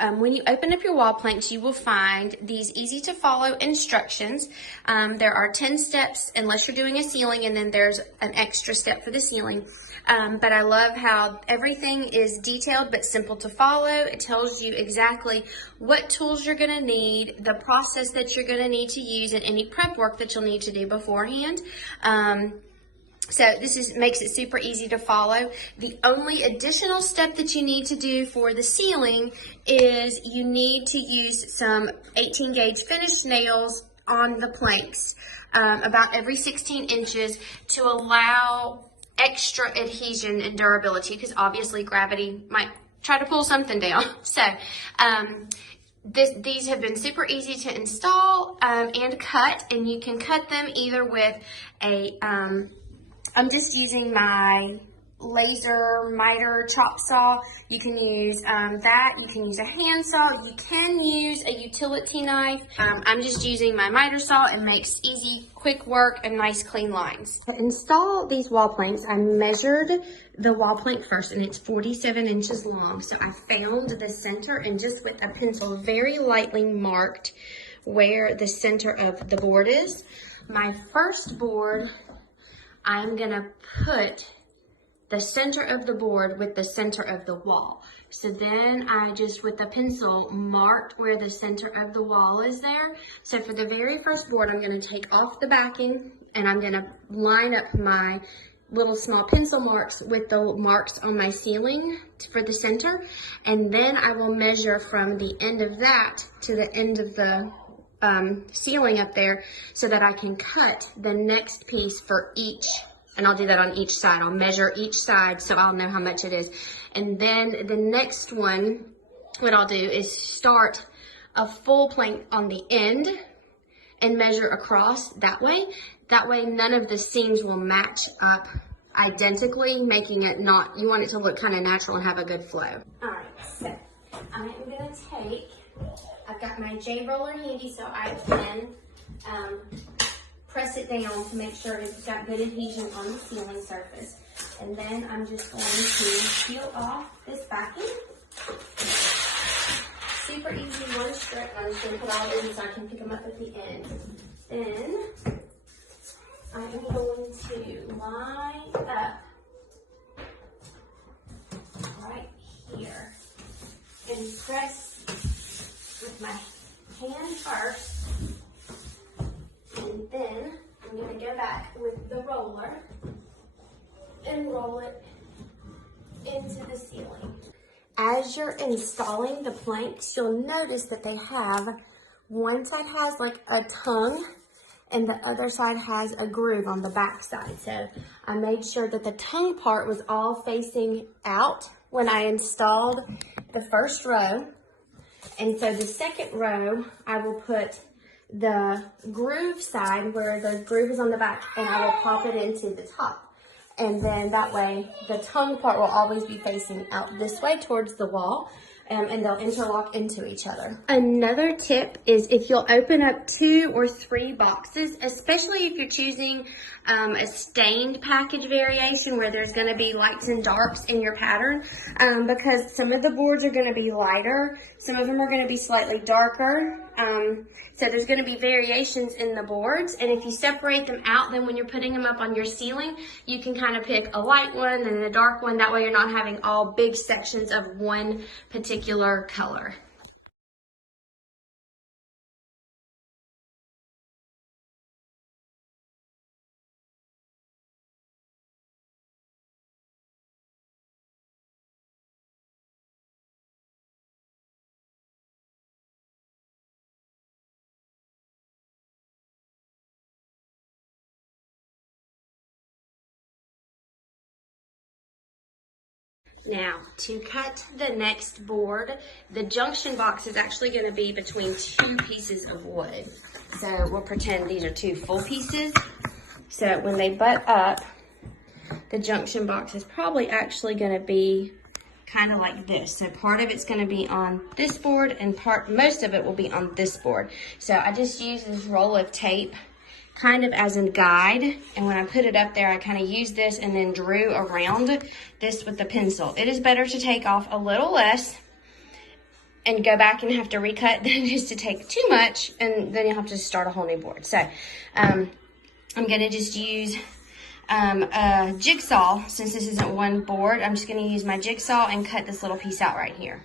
When you open up your wall planks, you will find these easy to follow instructions. There are 10 steps unless you're doing a ceiling, and then there's an extra step for the ceiling. But I love how everything is detailed but simple to follow. It tells you exactly what tools you're going to need, the process that you're going to need to use, and any prep work that you'll need to do beforehand. So this makes it super easy to follow. The only additional step that you need to do for the ceiling is you need to use some 18 gauge finished nails on the planks about every 16 inches to allow extra adhesion and durability, because obviously gravity might try to pull something down. So these have been super easy to install and cut, and you can cut them either with a I'm just using my laser miter chop saw. You can use that. You can use a hand saw. You can use a utility knife. I'm just using my miter saw. It makes easy, quick work and nice clean lines. To install these wall planks, I measured the wall plank first, and it's 47 inches long. So I found the center and just with a pencil very lightly marked where the center of the board is. My first board, I'm gonna put the center of the board with the center of the wall. So then I just, with the pencil, marked where the center of the wall is there. So for the very first board, I'm gonna take off the backing, and I'm gonna line up my little small pencil marks with the marks on my ceiling for the center. And then I will measure from the end of that to the end of the ceiling up there, so that I can cut the next piece for each, and I'll do that on each side. I'll measure each side so I'll know how much it is. And then the next one, what I'll do is start a full plank on the end and measure across that way. That way none of the seams will match up identically, making it not, you want it to look kind of natural and have a good flow. All right, so I'm gonna take, I've got my J roller handy so I can press it down to make sure it's got good adhesion on the ceiling surface. And then I'm just going to peel off this backing. Super easy, one strip. I'm just going to put all these so I can pick them up at the end. Then I'm going to line up right here and press with my hand first, and then I'm going to go back with the roller and roll it into the ceiling. As you're installing the planks, you'll notice that they have, one side has like a tongue and the other side has a groove on the back side. So I made sure that the tongue part was all facing out when I installed the first row. And so the second row, I will put the groove side where the groove is on the back, and I will pop it into the top. And then that way, the tongue part will always be facing out this way towards the wall, and they'll interlock into each other. Another tip is if you'll open up 2 or 3 boxes, especially if you're choosing a stained package variation where there's going to be lights and darks in your pattern, because some of the boards are going to be lighter, some of them are going to be slightly darker. So there's going to be variations in the boards, and if you separate them out, then when you're putting them up on your ceiling, you can kind of pick a light one and a dark one. That way you're not having all big sections of one particular color. Now, to cut the next board, the junction box is actually going to be between 2 pieces of wood. So we'll pretend these are 2 full pieces. So when they butt up, the junction box is probably actually going to be kind of like this. So part of it's going to be on this board, and most of it will be on this board. So I just use this roll of tape kind of as a guide, and when I put it up there, I kind of used this and then drew around this with the pencil. It is better to take off a little less and go back and have to recut than it is to take too much, and then you'll have to start a whole new board. So I'm going to just use a jigsaw. Since this isn't one board, I'm just going to use my jigsaw and cut this little piece out right here.